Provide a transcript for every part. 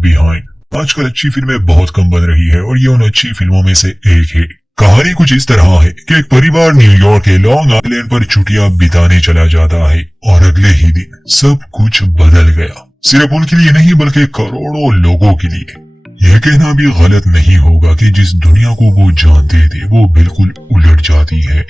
Behind. आजकल अच्छी फिल्में बहुत कम बन रही है और ये उन अच्छी फिल्मों में से एक है। कहानी कुछ इस तरह है कि एक परिवार न्यूयॉर्क के लॉन्ग आइलैंड पर छुट्टियां बिताने चला जाता है और अगले ही दिन सब कुछ बदल गया। सिर्फ उनके लिए नहीं बल्कि करोड़ों लोगों के लिए। यह कहना भी गलत नहीं होगा कि जिस दुनिया को वो जानते थे वो बिल्कुल उलट जाती है।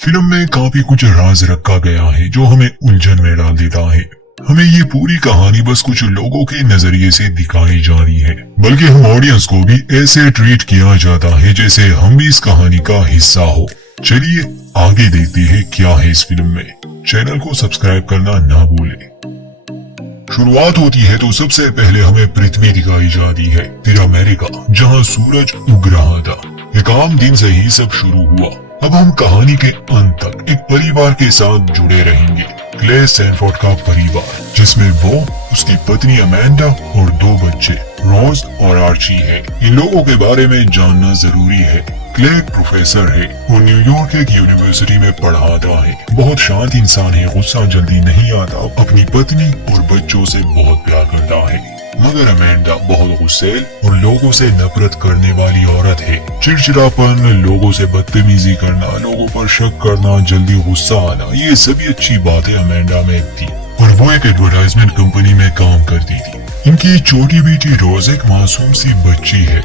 फिल्म में काफी कुछ राज रखा गया है जो हमें उलझन में डाल देता है। हमें ये पूरी कहानी बस कुछ लोगों के नजरिए से दिखाई जा रही है, बल्कि हम ऑडियंस को भी ऐसे ट्रीट किया जाता है जैसे हम भी इस कहानी का हिस्सा हो। चलिए आगे देखते हैं क्या है इस फिल्म में। चैनल को सब्सक्राइब करना ना भूलें। शुरुआत होती है तो सबसे पहले हमें पृथ्वी दिखाई जाती है, फिर अमेरिका जहां सूरज उग रहा था। एक आम दिन से ही सब शुरू हुआ। अब हम कहानी के अंत तक एक परिवार के साथ जुड़े रहेंगे। क्ले सैनफोर्ड का परिवार, जिसमें वो, उसकी पत्नी अमेंडा और 2 बच्चे रोज और आर्ची है। इन लोगों के बारे में जानना जरूरी है। क्ले एक प्रोफेसर है और न्यूयॉर्क एक यूनिवर्सिटी में पढ़ाता है। बहुत शांत इंसान है, गुस्सा जल्दी नहीं आता, अपनी पत्नी और बच्चों से बहुत प्यार करता है। मगर अमेंडा बहुत गुस्सैल और लोगों से नफरत करने वाली औरत है। चिड़चिड़ापन, लोगों से बदतमीजी करना, लोगों पर शक करना, जल्दी गुस्सा आना, ये सभी अच्छी बातें अमेंडा में थी और वो एक एडवर्टाइजमेंट कंपनी में काम करती थी। इनकी छोटी बेटी रोज एक मासूम सी बच्ची है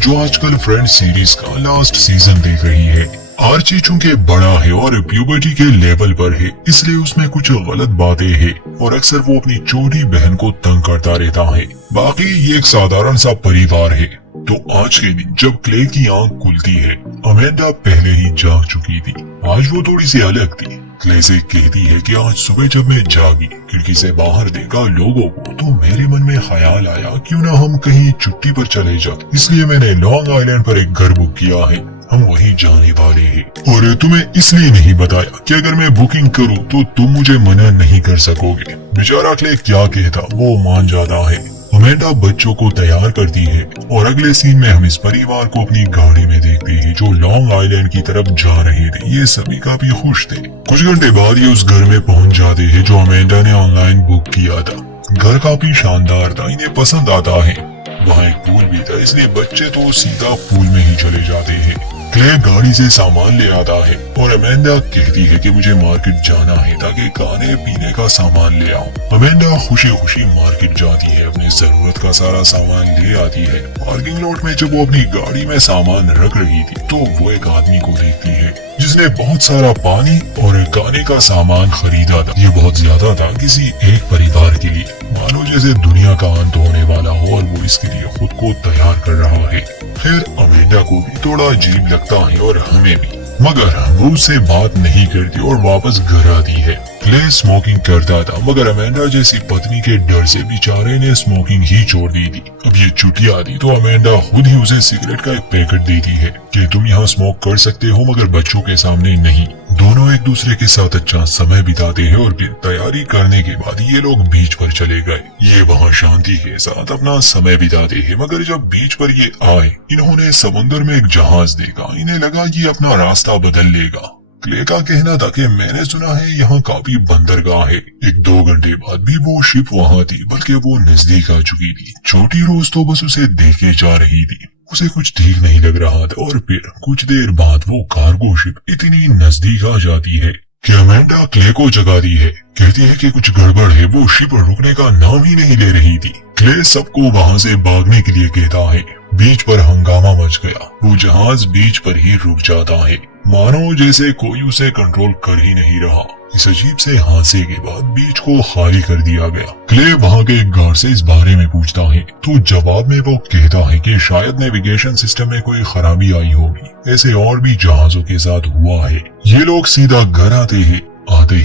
जो आजकल फ्रेंड्स सीरीज का लास्ट सीजन देख रही है। आर्ची चूंकि बड़ा है और प्यूबर्टी के लेवल पर है, इसलिए उसमें कुछ गलत बातें हैं और अक्सर वो अपनी छोटी बहन को तंग करता रहता है। बाकी ये एक साधारण सा परिवार है। तो आज के दिन जब क्ले की आंख खुलती है, अमेंडा पहले ही जाग चुकी थी। आज वो थोड़ी सी अलग थी। क्ले से कहती है कि आज सुबह जब मैं जागी, खिड़की से बाहर देखा लोगों को, तो मेरे मन में ख्याल आया क्यों ना हम कहीं छुट्टी पर चले जाएं। इसलिए मैंने लॉन्ग आइलैंड पर एक घर बुक किया है। हम वहीं जाने वाले हैं और तुम्हें इसलिए नहीं बताया कि अगर मैं बुकिंग करूं तो तुम मुझे मना नहीं कर सकोगे। बेचारा क्ले क्या कहता, वो मान जाता है। अमेंडा बच्चों को तैयार करती है और अगले सीन में हम इस परिवार को अपनी गाड़ी में देखते हैं जो लॉन्ग आइलैंड की तरफ जा रहे थे। ये सभी काफी खुश थे। कुछ घंटे बाद ये उस घर में पहुंच जाते हैं जो अमेंडा ने ऑनलाइन बुक किया था। घर काफी शानदार था, इन्हें पसंद आता है। वहाँ एक पूल भी था, इसलिए बच्चे तो सीधा पूल में ही चले जाते हैं। क्ले गाड़ी से सामान ले आता है और अमेंडा कहती है कि मुझे मार्केट जाना है ताकि खाने पीने का सामान ले आऊं। अमेंडा खुशी खुशी मार्केट जाती है, अपनी जरूरत का सारा सामान ले आती है। पार्किंग लॉट में जब वो अपनी गाड़ी में सामान रख रही थी तो वो एक आदमी को देखती है जिसने बहुत सारा पानी और खाने का सामान खरीदा था। ये बहुत ज्यादा था किसी एक परिवार के लिए, मानो जैसे दुनिया का अंत होने वाला हो और वो इसके लिए खुद को तैयार कर रहा है। खैर अमेंडा को भी थोड़ा अजीब लगता है और हमें भी, मगर वो उससे बात नहीं करती और वापस घर आती है। क्ले स्मोकिंग करता था मगर अमेंडा जैसी पत्नी के डर से बेचारे ने स्मोकिंग ही छोड़ दी थी। अब ये छुट्टियां थी तो अमेंडा खुद ही उसे सिगरेट का एक पैकेट देती है कि तुम यहाँ स्मोक कर सकते हो मगर बच्चों के सामने नहीं। दोनों एक दूसरे के साथ अच्छा समय बिताते हैं और फिर तैयारी करने के बाद ये लोग बीच पर चले गए। ये वहाँ शांति के साथ अपना समय बिताते हैं मगर जब बीच पर ये आए, इन्होंने समुद्र में एक जहाज देखा। इन्हें लगा ये अपना रास्ता बदल लेगा। क्ले का कहना था कि मैंने सुना है यहाँ काफी बंदरगाह है। 1-2 घंटे बाद भी वो शिप वहाँ थी, बल्कि वो नजदीक आ चुकी थी। छोटी रोज तो बस उसे देखे जा रही थी। उसे कुछ ठीक नहीं लग रहा था और फिर कुछ देर बाद वो कार्गो शिप इतनी नजदीक आ जाती है कि अमेंडा क्ले को जगाती है। कहती है कि कुछ गड़बड़ है। वो शिप रुकने का नाम ही नहीं ले रही थी। क्ले सबको वहाँ से भागने के लिए कहता है। बीच पर हंगामा मच गया। वो जहाज बीच पर ही रुक जाता है, मानो जैसे कोई उसे कंट्रोल कर ही नहीं रहा। इस अजीब से हादसे के बाद बीच को खाली कर दिया गया। क्ले वहाँ के एक गार्ड से इस बारे में पूछता है तो जवाब में वो कहता है कि शायद नेविगेशन सिस्टम में कोई खराबी आई होगी। ऐसे और भी जहाजों के साथ हुआ है। ये लोग सीधा घर आते ही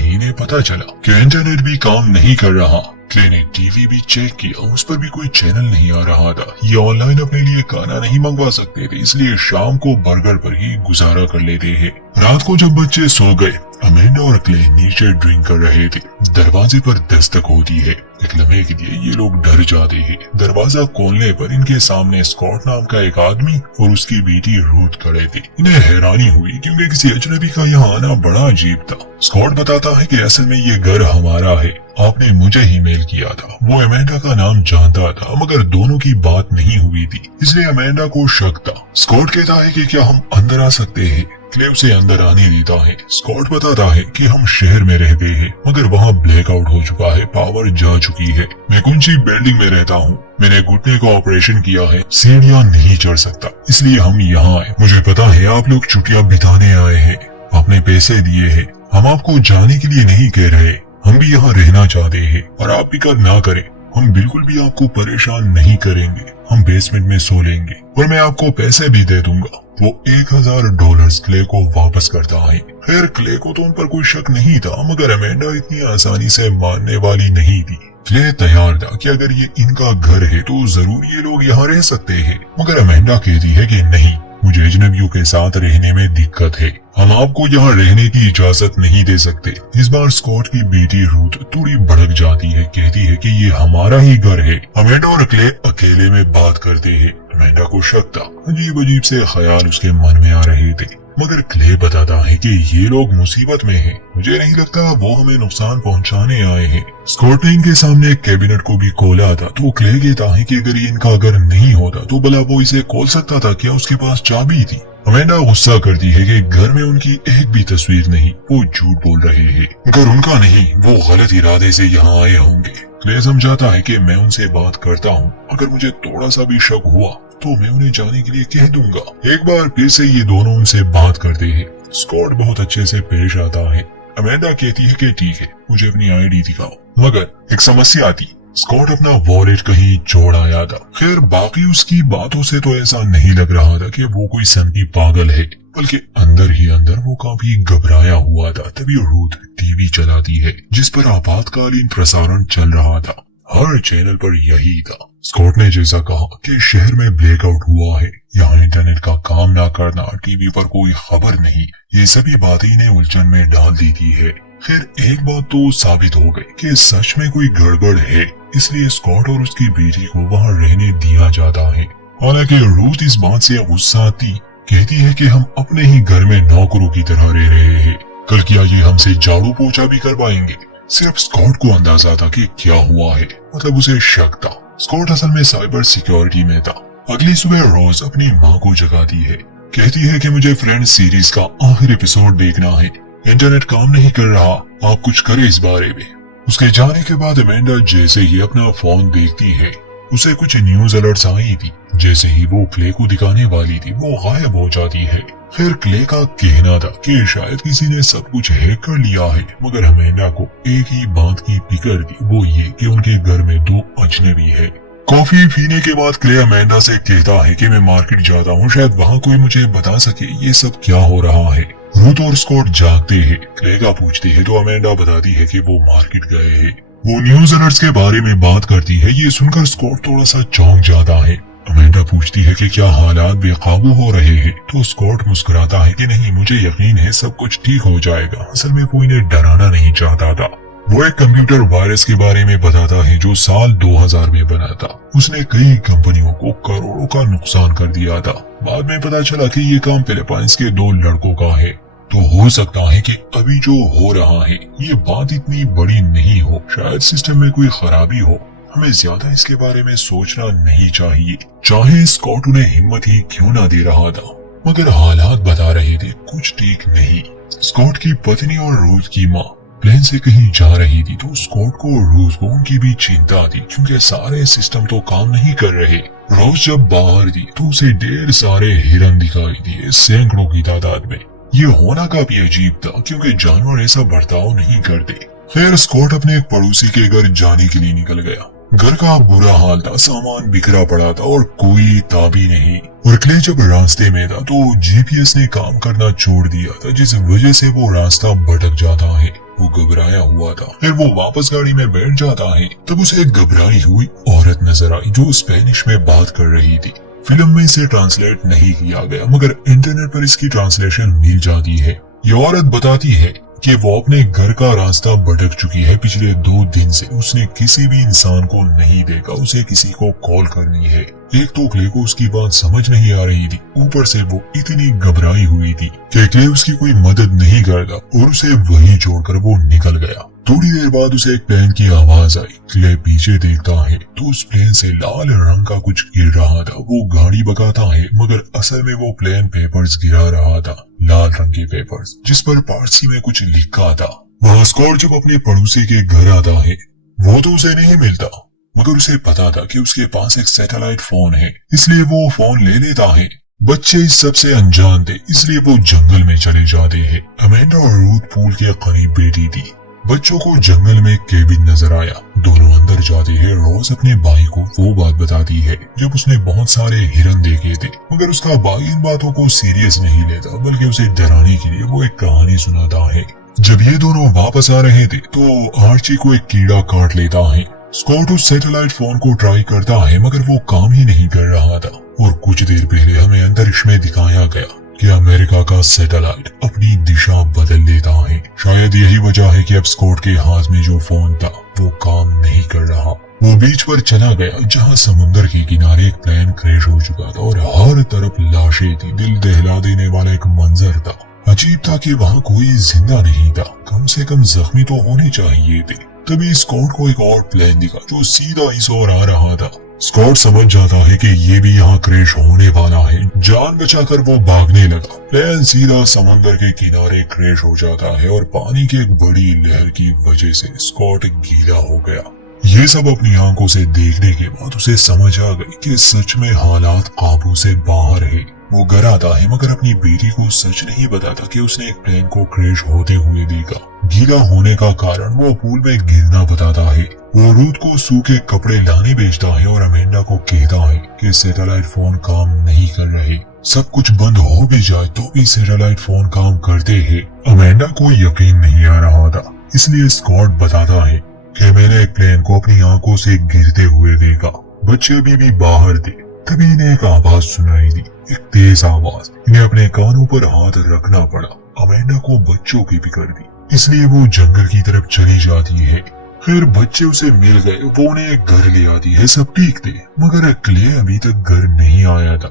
इन्हें पता चला कि इंटरनेट भी काम नहीं कर रहा। क्ले ने टीवी भी चेक किया, उस पर भी कोई चैनल नहीं आ रहा था। ये ऑनलाइन अपने लिए खाना नहीं मंगवा सकते थे, इसलिए शाम को बर्गर पर ही गुजारा कर लेते हैं। रात को जब बच्चे सो गए अमेंडा और क्ले नीचे ड्रिंक कर रहे थे। दरवाजे पर दस्तक होती है। एक लम्हे के लिए ये लोग डर जाते हैं। दरवाजा खोलने पर इनके सामने स्कॉट नाम का एक आदमी और उसकी बेटी रूथ खड़े थे। इन्हें हैरानी हुई क्योंकि किसी अजनबी का यहाँ आना बड़ा अजीब था। स्कॉट बताता है कि असल में ये घर हमारा है, आपने मुझे ही मेल किया था। वो अमेंडा का नाम जानता था मगर दोनों की बात नहीं हुई थी, इसलिए अमेंडा को शक था। स्कॉट कहता है कि क्या हम अंदर आ सकते हैं। क्ले उसे अंदर आने देता है। स्कॉट बताता है कि हम शहर में रह गए हैं मगर वहाँ ब्लैकआउट हो चुका है, पावर जा चुकी है। मैं ऊंची बिल्डिंग में रहता हूँ, मैंने घुटने का ऑपरेशन किया है, सीढ़ियाँ नहीं चढ़ सकता, इसलिए हम यहाँ आए। मुझे पता है आप लोग छुट्टियाँ बिताने आए हैं, आपने पैसे दिए हैं, हम आपको जाने के लिए नहीं कह रहे, हम भी यहाँ रहना चाहते हैं और आप भी कर ना करें, हम बिल्कुल भी आपको परेशान नहीं करेंगे, हम बेसमेंट में सो लेंगे और मैं आपको पैसे भी दे दूंगा। वो $1000 क्ले को वापस करता है। खैर क्ले को तो उन पर कोई शक नहीं था मगर अमेंडा इतनी आसानी से मानने वाली नहीं थी। क्ले तैयार था कि अगर ये इनका घर है तो जरूर ये लोग यहाँ रह सकते हैं, मगर अमेंडा कहती है कि नहीं, मुझे अजनबियों के साथ रहने में दिक्कत है, हम आपको यहाँ रहने की इजाजत नहीं दे सकते। इस बार स्कॉट की बेटी रूथ थोड़ी भड़क जाती है, कहती है कि ये हमारा ही घर है। अमेंडा और क्ले अकेले में बात करते हैं। अमेंडा को शक था, अजीब अजीब से ख्याल उसके मन में आ रहे थे, मगर क्ले बताता है कि ये लोग मुसीबत में हैं, मुझे नहीं लगता वो हमें नुकसान पहुंचाने आए हैं। स्कॉट ने इनके सामने एक कैबिनेट को भी खोला था तो क्ले कहता है कि अगर ये इनका घर नहीं होता तो भला वो इसे खोल सकता था क्या, उसके पास चाबी थी। अमेंडा गुस्सा करती है कि घर में उनकी एक भी तस्वीर नहीं, वो झूठ बोल रहे हैं, घर उनका नहीं, वो गलत इरादे से यहाँ आए होंगे। क्ले समझाता है कि मैं उनसे बात करता हूँ, अगर मुझे थोड़ा सा भी शक हुआ तो मैं उन्हें जाने के लिए कह दूंगा। एक बार फिर से ये दोनों उनसे बात करते हैं। स्कॉट बहुत अच्छे से पेश आता है। अमेंडा कहती है कि ठीक है, मुझे अपनी आईडी दिखाओ, मगर एक समस्या थी, स्कॉट अपना वॉलेट कहीं छोड़ आया था। खैर बाकी उसकी बातों से तो ऐसा नहीं लग रहा था कि वो कोई सनकी पागल है, बल्कि अंदर ही अंदर वो काफी घबराया हुआ था। तभी रूथ टीवी चलाती है जिस पर आपातकालीन प्रसारण चल रहा था। हर चैनल पर यही था। स्कॉट ने जैसा कहा कि शहर में ब्लैकआउट हुआ है, यहाँ इंटरनेट का काम ना करना, टीवी पर कोई खबर नहीं, ये सभी बातें इन्हें उलझन में डाल देती है। खैर एक बात तो साबित हो गई कि सच में कोई गड़बड़ है, इसलिए स्कॉट और उसकी बेटी को वहाँ रहने दिया जाता है। हालांकि रूथ इस बात से गुस्सा आती, कहती है कि हम अपने ही घर में नौकरों की तरह रह रहे हैं, कल क्या ये हमसे झाड़ू पोछा भी करवाएंगे। सिर्फ स्कॉट को अंदाजा था कि क्या हुआ है, मतलब उसे शक था। स्कॉट असल में साइबर सिक्योरिटी में था। अगली सुबह रोज अपनी माँ को जगाती है, कहती है कि मुझे फ्रेंड्स सीरीज का आखिरी एपिसोड देखना है, इंटरनेट काम नहीं कर रहा, आप कुछ करें इस बारे में। उसके जाने के बाद अमेंडा जैसे ही अपना फोन देखती है, उसे कुछ न्यूज अलर्ट्स आई थी। जैसे ही वो क्ले को दिखाने वाली थी वो गायब हो जाती है। फिर क्ले का कहना था कि शायद किसी ने सब कुछ हैक कर लिया है, मगर अमेंडा को एक ही बात की फिक्र थी, वो ये कि उनके घर में 2 अजनबी है। कॉफी पीने के बाद क्ले अमेंडा से कहता है कि मैं मार्केट जाता हूँ, शायद वहाँ कोई मुझे बता सके ये सब क्या हो रहा है। रूथ और स्कॉट जागते हैं। क्ले का पूछते हैं तो अमेंडा बताती है कि वो मार्केट गए हैं। वो न्यूज अलर्ट्स के बारे में बात करती है। ये सुनकर स्कॉट थोड़ा सा चौंक जाता है। अमेंडा पूछती है कि क्या हालात बेकाबू हो रहे हैं, तो स्कॉट मुस्कुराता है कि नहीं, मुझे यकीन है सब कुछ ठीक हो जाएगा। असल में वो इन्हें डराना नहीं चाहता था। वो एक कंप्यूटर वायरस के बारे में बताता है जो साल 2000 में बना था। उसने कई कंपनियों को करोड़ों का नुकसान कर दिया था। बाद में पता चला कि ये काम फिलीपाइंस के 2 लड़कों का है। तो हो सकता है कि अभी जो हो रहा है ये बात इतनी बड़ी नहीं हो, शायद सिस्टम में कोई खराबी हो। हमें ज्यादा इसके बारे में सोचना नहीं चाहिए। चाहे स्कॉट उन्हें हिम्मत ही क्यों ना दे रहा था, मगर हालात बता रहे थे कुछ ठीक नहीं। स्कॉट की पत्नी और रूथ की माँ प्लेन से कहीं जा रही थी, तो स्कॉट को और रूथ को उनकी भी चिंता थी, क्योंकि सारे सिस्टम तो काम नहीं कर रहे। रोज जब बाहर थी तो उसे ढेर सारे हिरन दिखाई दिए, सैकड़ों की तादाद में। ये होना काफी अजीब था, क्योंकि जानवर ऐसा बर्ताव नहीं करते। खैर स्कॉट अपने एक पड़ोसी के घर जाने के लिए निकल गया। घर का बुरा हाल था, सामान बिखरा पड़ा था और कोई ताबी नहीं। और क्ले जब रास्ते में था तो जीपीएस ने काम करना छोड़ दिया था, जिस वजह से वो रास्ता भटक जाता है। वो घबराया हुआ था। फिर वो वापस गाड़ी में बैठ जाता है। तब उसे एक घबराई हुई औरत नजर आई जो स्पेनिश में बात कर रही थी। फिल्म में इसे ट्रांसलेट नहीं किया गया, मगर इंटरनेट पर इसकी ट्रांसलेशन मिल जाती है। ये औरत बताती है कि वो अपने घर का रास्ता भटक चुकी है। पिछले 2 दिन से उसने किसी भी इंसान को नहीं देखा, उसे किसी को कॉल करनी है। एक तो क्ले को उसकी बात समझ नहीं आ रही थी, ऊपर से वो इतनी घबराई हुई थी कि क्ले उसकी कोई मदद नहीं करता और उसे वहीं छोड़कर वो निकल गया। थोड़ी देर बाद उसे एक प्लेन की आवाज आई। क्ले पीछे देखता है तो उस प्लेन से लाल रंग का कुछ गिर रहा था। वो गाड़ी भगाता है मगर असल में वो प्लेन पेपर्स गिरा रहा था, लाल रंग के पेपर्स जिस पर पारसी में कुछ लिखा था। वहाँ स्कॉट जब अपने पड़ोसी के घर आता है, वो तो उसे नहीं मिलता मगर उसे पता था कि उसके पास एक सैटेलाइट फोन है, इसलिए वो फोन ले लेता है। बच्चे इस सबसे अनजान थे, इसलिए वो जंगल में चले जाते हैं। अमेंडा और रूथ पूल के करीब बैठी थी। बच्चों को जंगल में केबिन नजर आया। दोनों अंदर जाते हैं। रोज अपने भाई को वो बात बताती है जब उसने बहुत सारे हिरन देखे थे, मगर उसका भाई इन बातों को सीरियस नहीं लेता, बल्कि उसे डराने के लिए वो एक कहानी सुनाता है। जब ये दोनों वापस आ रहे थे तो आर्ची को एक कीड़ा काट लेता है। स्कॉट उस सैटेलाइट फोन को ट्राई करता है मगर वो काम ही नहीं कर रहा था। और कुछ देर पहले हमें अंतरिक्ष में दिखाया गया कि अमेरिका का सैटेलाइट अपनी दिशा बदल लेता है। शायद यही वजह है कि अब स्कॉट के हाथ में जो फोन था वो काम नहीं कर रहा। वो बीच पर चला गया जहां समुद्र के किनारे एक प्लेन क्रैश हो चुका था और हर तरफ लाशें थी। दिल दहला देने वाला एक मंजर था। अजीब था कि वहाँ कोई जिंदा नहीं था, कम से कम जख्मी तो होने चाहिए थे। तभी स्कॉट को एक और प्लेन दिखा जो सीधा इस ओर आ रहा था। स्कॉट समझ जाता है कि ये भी यहाँ क्रैश होने वाला है। जान बचाकर वो भागने लगा। प्लेन सीधा समंदर के किनारे क्रैश हो जाता है और पानी की एक बड़ी लहर की वजह से स्कॉट गीला हो गया। ये सब अपनी आंखों से देखने के बाद उसे समझ आ गई कि सच में हालात काबू से बाहर है। वो घर आता है मगर अपनी बेटी को सच नहीं बताता कि उसने एक प्लेन को क्रैश होते हुए देखा। गीला होने का कारण वो पूल में गिरना बताता है। वो रूथ को सूखे कपड़े लाने भेजता है और अमेंडा को कहता है कि सैटेलाइट फोन काम नहीं कर रहे। सब कुछ बंद हो भी जाए तो भी सैटेलाइट फोन काम करते हैं। अमेंडा को यकीन नहीं आ रहा था, इसलिए स्कॉट बताता है कि मैंने एक प्लेन को अपनी आंखों से गिरते हुए देखा। बच्चे अभी भी बाहर थे। तभी इन्हें एक आवाज सुनाई दी, एक तेज आवाज। इन्हें अपने कानों पर हाथ रखना पड़ा। अमेंडा को बच्चों की फिक्र थी, इसलिए वो जंगल की तरफ चली जाती है। फिर बच्चे उसे मिल गए। वो उन्हें एक घर ले आती है। सब ठीक थे मगर क्ले अभी तक घर नहीं आया था।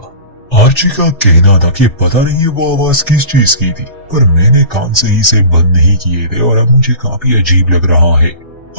आर्ची का कहना था कि पता नहीं वो आवाज किस चीज की थी, पर मैंने कान सही से बंद नहीं किए थे और अब मुझे काफी अजीब लग रहा है।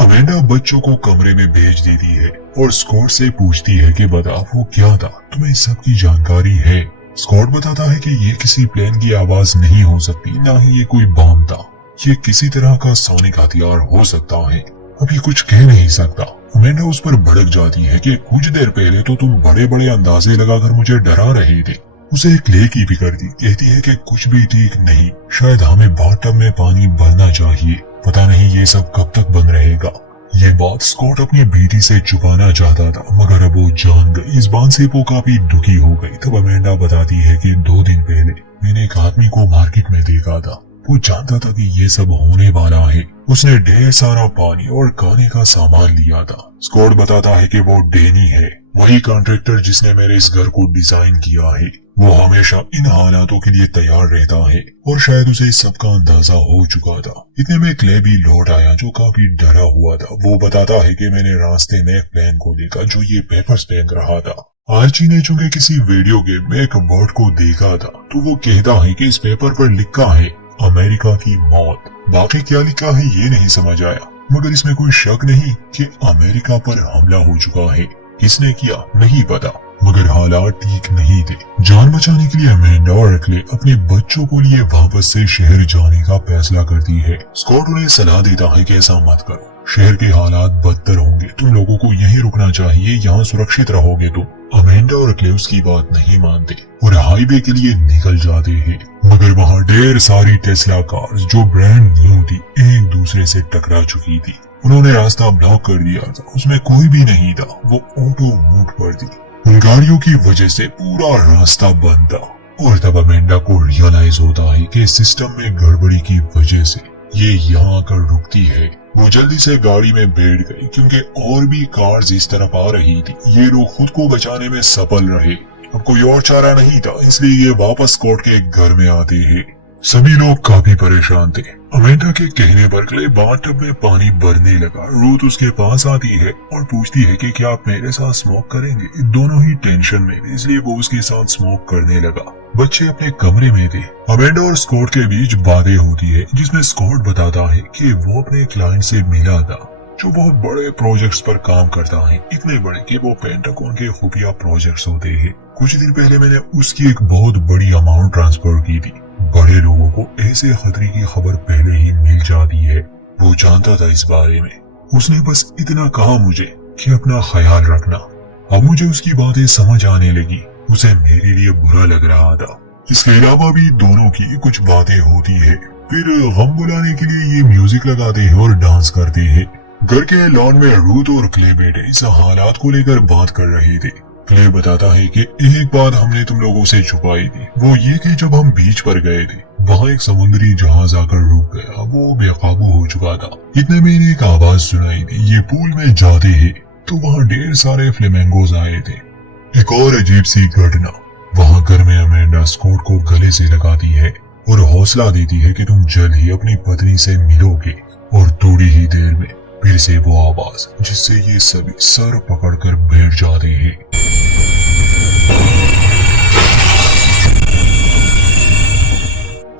अमेंडा बच्चों को कमरे में भेज देती है और स्कॉट से पूछती है कि बता वो क्या था, तुम्हें इस सब की जानकारी है? स्कॉट बताता है कि ये किसी प्लेन की आवाज नहीं हो सकती, ना ही ये कोई बम था। ये किसी तरह का सैनिक हथियार हो सकता है। अभी कुछ कह नहीं सकता। अमेंडा उस पर भड़क जाती है कि कुछ देर पहले तो तुम बड़े बड़े अंदाजे लगाकर मुझे डरा रहे थे। उसे एक क्ले की फिक्र थी। कहती है कि कुछ भी ठीक नहीं, शायद हमें बाथटब में पानी भरना चाहिए। पता नहीं ये सब कब तक बंद रहेगा। ये बात स्कॉट अपनी बेटी से छुपाना चाहता था मगर अब वो जान गई। इस बात से वो काफी दुखी हो गई। तब अमेंडा बताती है कि 2 दिन पहले मैंने एक आदमी को मार्केट में देखा था। वो जानता था कि ये सब होने वाला है। उसने ढेर सारा पानी और खाने का सामान लिया था। स्कॉट बताता है कि वो डेनी है, वही कॉन्ट्रैक्टर जिसने मेरे इस घर को डिजाइन किया है। वो हमेशा इन हालातों के लिए तैयार रहता है और शायद उसे इस सब का अंदाजा हो चुका था। इतने में क्ले भी लौट आया जो काफी डरा हुआ था। वो बताता है कि मैंने रास्ते में एक प्लेन को देखा जो ये पेपर्स फेंक रहा था। आर्ची ने चूंकि किसी वीडियो गेम में एक बर्ड को देखा था तो वो कहता है कि इस पेपर पर लिखा है अमेरिका की मौत। बाकी क्या लिखा है ये नहीं समझ आया मगर इसमें कोई शक नहीं कि अमेरिका पर हमला हो चुका है। किसने किया नहीं पता मगर हालात ठीक नहीं थे। जान बचाने के लिए अमेंडा और क्ले अपने बच्चों को लिए वापस से शहर जाने का फैसला करती है। स्कॉट उन्हें सलाह देता है कि ऐसा मत करो, शहर के हालात बदतर होंगे, तुम लोगों को यहीं रुकना चाहिए, यहाँ सुरक्षित रहोगे तुम। अमेंडा और क्ले उसकी बात नहीं मानते और हाईवे के लिए निकल जाते हैं मगर वहाँ ढेर सारी टेस्ला कार्स जो ब्रांड न्यू थी एक दूसरे से टकरा चुकी थी। उन्होंने रास्ता ब्लॉक कर दिया था, उसमें कोई भी नहीं था। वो ऑटो मूड पर थी। उन गाड़ियों की वजह से पूरा रास्ता बंद था और तब अमेंडा को रियलाइज होता है कि सिस्टम में गड़बड़ी की वजह से ये यहाँ आकर रुकती है। वो जल्दी से गाड़ी में बैठ गई क्योंकि और भी कार्स इस तरफ आ रही थी। ये लोग खुद को बचाने में सफल रहे। अब कोई और चारा नहीं था इसलिए ये वापस स्कॉट के घर में आते हैं। सभी लोग काफी परेशान थे। अमेंडा के कहने पर क्ले बाथटब में पानी भरने लगा। रूथ उसके पास आती है और पूछती है कि क्या आप मेरे साथ स्मोक करेंगे। दोनों ही टेंशन में थे, इसलिए वो उसके साथ स्मोक करने लगा। बच्चे अपने कमरे में थे। अमेंडा और स्कॉट के बीच बातें होती है, जिसमें स्कॉट बताता है कि वो अपने क्लाइंट से मिला था जो बहुत बड़े प्रोजेक्ट्स पर काम करता है, इतने बड़े कि वो पेंटागन के खुफिया प्रोजेक्ट्स होते हैं। कुछ दिन पहले मैंने उसकी एक बहुत बड़ी अमाउंट ट्रांसफर की थी। बड़े लोगों को ऐसे खतरे की खबर पहले ही मिल जाती है। वो जानता था इस बारे में। उसने बस इतना कहा मुझे कि अपना ख्याल रखना। अब मुझे उसकी बातें समझ आने लगी। उसे मेरे लिए बुरा लग रहा था। इसके अलावा भी दोनों की कुछ बातें होती है। फिर गम बुलाने के लिए ये म्यूजिक लगाते हैं और डांस करते हैं। घर के लॉन में रूथ और क्ले बैठे इस हालात को लेकर बात कर रहे थे। क्ले बताता है कि एक बात हमने तुम लोगों से छुपाई थी, वो ये कि जब हम बीच पर गए थे वहाँ एक समुद्री जहाज आकर रुक गया। वो बेकाबू हो चुका था। इतने में एक आवाज सुनाई दी, ये पूल में जाते हैं तो वहाँ ढेर सारे फ्लेमेंगोज आए थे। एक और अजीब सी घटना, वहाँ घर में अमेंडा स्कॉट को गले से लगाती है और हौसला देती है कि तुम जल्द ही अपनी पत्नी से मिलोगे। और थोड़ी ही देर में फिर से वो आवाज, जिससे ये सभी सर पकड़कर बैठ जाते हैं।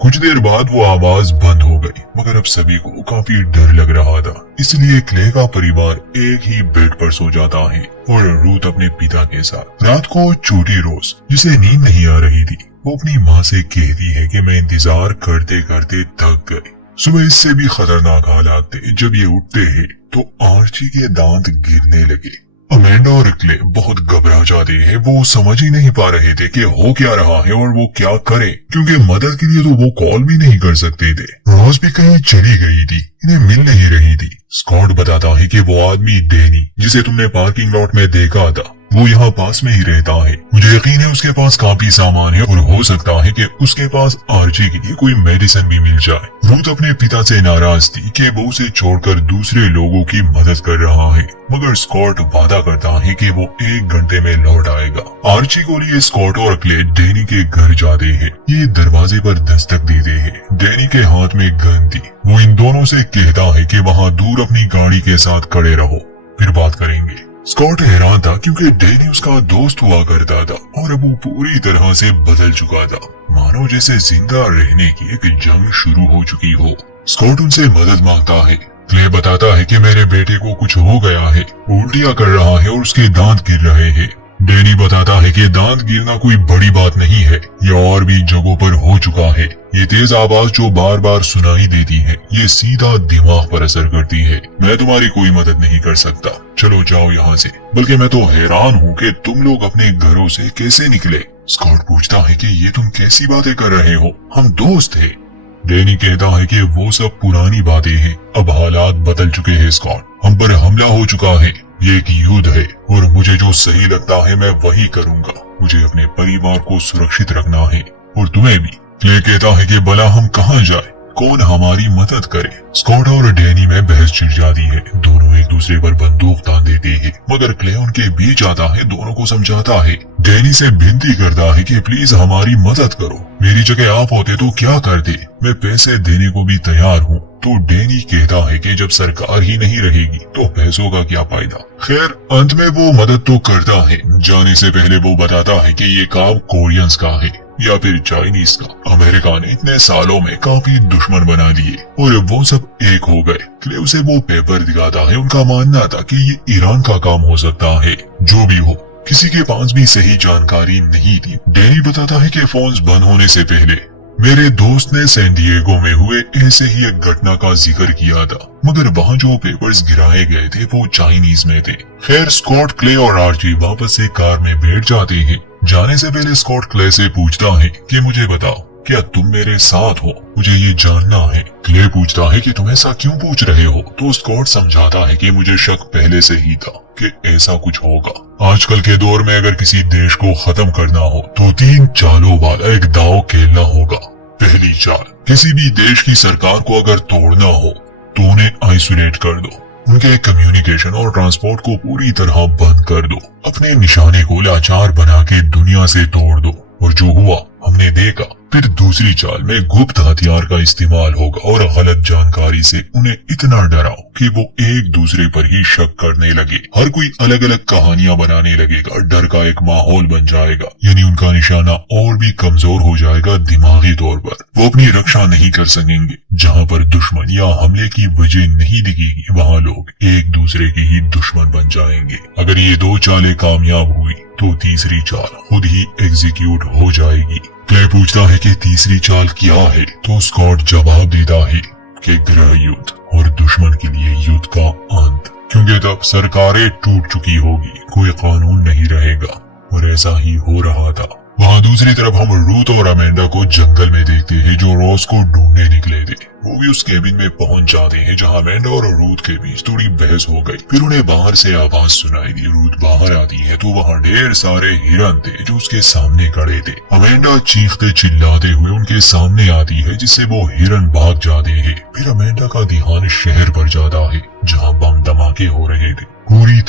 कुछ देर बाद वो आवाज बंद हो गई, मगर अब सभी को काफी डर लग रहा था। इसलिए क्ले का परिवार एक ही बेड पर सो जाता है और रूथ अपने पिता के साथ। रात को छोटी रोज, जिसे नींद नहीं आ रही थी, वो अपनी माँ से कहती है कि मैं इंतजार करते करते थक गई। सुबह इससे भी खतरनाक हालात थे। जब ये उठते हैं तो आर्ची के दांत गिरने लगे। अमेंडा और क्ले बहुत घबरा जाते हैं। वो समझ ही नहीं पा रहे थे कि हो क्या रहा है और वो क्या करे, क्योंकि मदद के लिए तो वो कॉल भी नहीं कर सकते थे। रोज भी कहीं चली गई थी, इन्हें मिल नहीं रही थी। स्कॉट बताता है कि वो आदमी डैनी, जिसे तुमने पार्किंग लॉट में देखा था, वो यहाँ पास में ही रहता है। मुझे यकीन है उसके पास काफी सामान है और हो सकता है कि उसके पास आर्ची के लिए कोई मेडिसिन भी मिल जाए। रूथ अपने पिता से नाराज थी कि वो उसे छोड़कर दूसरे लोगों की मदद कर रहा है, मगर स्कॉट वादा करता है कि वो 1 घंटे में लौट आएगा। आर्ची को लिए स्कॉट और क्ले डैनी के घर जाते हैं। ये दरवाजे पर दस्तक देते हैं। डैनी के हाथ में गन थी। वो इन दोनों से कहता है कि वहाँ दूर अपनी गाड़ी के साथ खड़े रहो, फिर बात करेंगे। स्कॉट हैरान था क्योंकि डैनी उसका दोस्त हुआ करता था और अब वो पूरी तरह से बदल चुका था, मानो जैसे जिंदा रहने की एक जंग शुरू हो चुकी हो। स्कॉट उनसे मदद मांगता है। क्ले बताता है कि मेरे बेटे को कुछ हो गया है, उल्टियां कर रहा है और उसके दांत गिर रहे हैं। डैनी बताता है कि दांत गिरना कोई बड़ी बात नहीं है, ये और भी जगहों पर हो चुका है। ये तेज आवाज जो बार बार सुनाई देती है, ये सीधा दिमाग पर असर करती है। मैं तुम्हारी कोई मदद नहीं कर सकता, चलो जाओ यहाँ से। बल्कि मैं तो हैरान हूँ कि तुम लोग अपने घरों से कैसे निकले। स्कॉट पूछता है कि ये तुम कैसी बातें कर रहे हो, हम दोस्त हैं। डैनी कहता है कि वो सब पुरानी बातें हैं, अब हालात बदल चुके हैं स्कॉट, हम पर हमला हो चुका है, ये एक युद्ध है और मुझे जो सही लगता है मैं वही करूंगा। मुझे अपने परिवार को सुरक्षित रखना है और तुम्हें भी। क्ले कहता है कि भला हम कहाँ जाए, कौन हमारी मदद करे। स्कॉट और डैनी में बहस छिड़ जाती है। दोनों एक दूसरे पर बंदूक तान देते हैं, मगर क्ले उनके बीच आता है, दोनों को समझाता है। डैनी से विनती करता है कि प्लीज हमारी मदद करो, मेरी जगह आप होते तो क्या करते, मैं पैसे देने को भी तैयार हूँ। तो डैनी कहता है कि जब सरकार ही नहीं रहेगी तो पैसों का क्या फायदा। खैर अंत में वो मदद तो करता है। जाने से पहले वो बताता है कि ये काम कोरियंस का है या फिर चाइनीज का। अमेरिका ने इतने सालों में काफी दुश्मन बना दिए और वो सब एक हो गए। क्ले उसे वो पेपर दिखाता है। उनका मानना था कि ये ईरान का काम हो सकता है। जो भी हो, किसी के पास भी सही जानकारी नहीं थी। डैनी बताता है कि फोन्स बंद होने से पहले मेरे दोस्त ने सैन डिएगो में हुए ऐसे ही एक घटना का जिक्र किया था, मगर वहाँ जो पेपर्स गिराए गए थे वो चाइनीज में थे। खैर स्कॉट, क्ले और आर्ची वापस से कार में बैठ जाते हैं। जाने से पहले स्कॉट क्ले से पूछता है कि मुझे बताओ, क्या तुम मेरे साथ हो, मुझे ये जानना है। क्ले पूछता है कि तुम ऐसा क्यों पूछ रहे हो, तो स्कॉट समझाता है कि मुझे शक पहले से ही था कि ऐसा कुछ होगा। आजकल के दौर में अगर किसी देश को खत्म करना हो तो 3 चालों वाला एक दांव खेलना होगा। पहली चाल, किसी भी देश की सरकार को अगर तोड़ना हो तो उन्हें आइसोलेट कर दो, उनके कम्युनिकेशन और ट्रांसपोर्ट को पूरी तरह बंद कर दो, अपने निशाने को लाचार बना के दुनिया से तोड़ दो। और जो हुआ हमने देखा। फिर दूसरी चाल में गुप्त हथियार का इस्तेमाल होगा और गलत जानकारी से उन्हें इतना डराओ कि वो एक दूसरे पर ही शक करने लगे। हर कोई अलग अलग कहानियां बनाने लगेगा, डर का एक माहौल बन जाएगा, यानी उनका निशाना और भी कमजोर हो जाएगा दिमागी तौर पर। वो अपनी रक्षा नहीं कर सकेंगे। जहाँ पर दुश्मन या हमले की वजह नहीं दिखेगी, वहाँ लोग एक दूसरे के ही दुश्मन बन जाएंगे। अगर ये दो चालें कामयाब हुई तो तीसरी चाल खुद ही एग्जीक्यूट हो जाएगी। क्ले पूछता है कि तीसरी चाल क्या है, तो स्कॉट जवाब देता है कि गृह युद्ध और दुश्मन के लिए युद्ध का अंत, क्योंकि तब सरकारें टूट चुकी होगी, कोई कानून नहीं रहेगा। और ऐसा ही हो रहा था। वहाँ दूसरी तरफ हम रूथ और अमेंडा को जंगल में देखते हैं, जो रॉस को ढूंढने निकले थे। वो भी उस केबिन में पहुंच जाते हैं जहाँ अमेंडा और रूथ के बीच थोड़ी बहस हो गई। फिर उन्हें बाहर से आवाज सुनाई दी। रूथ बाहर आती है तो वहाँ ढेर सारे हिरन थे जो उसके सामने खड़े थे। अमेंडा चीखते चिल्लाते हुए उनके सामने आती है, जिससे वो हिरन भाग जाते हैं। फिर अमेंडा का ध्यान शहर पर जाता है जहाँ बम धमाके हो रहे थे। पूरी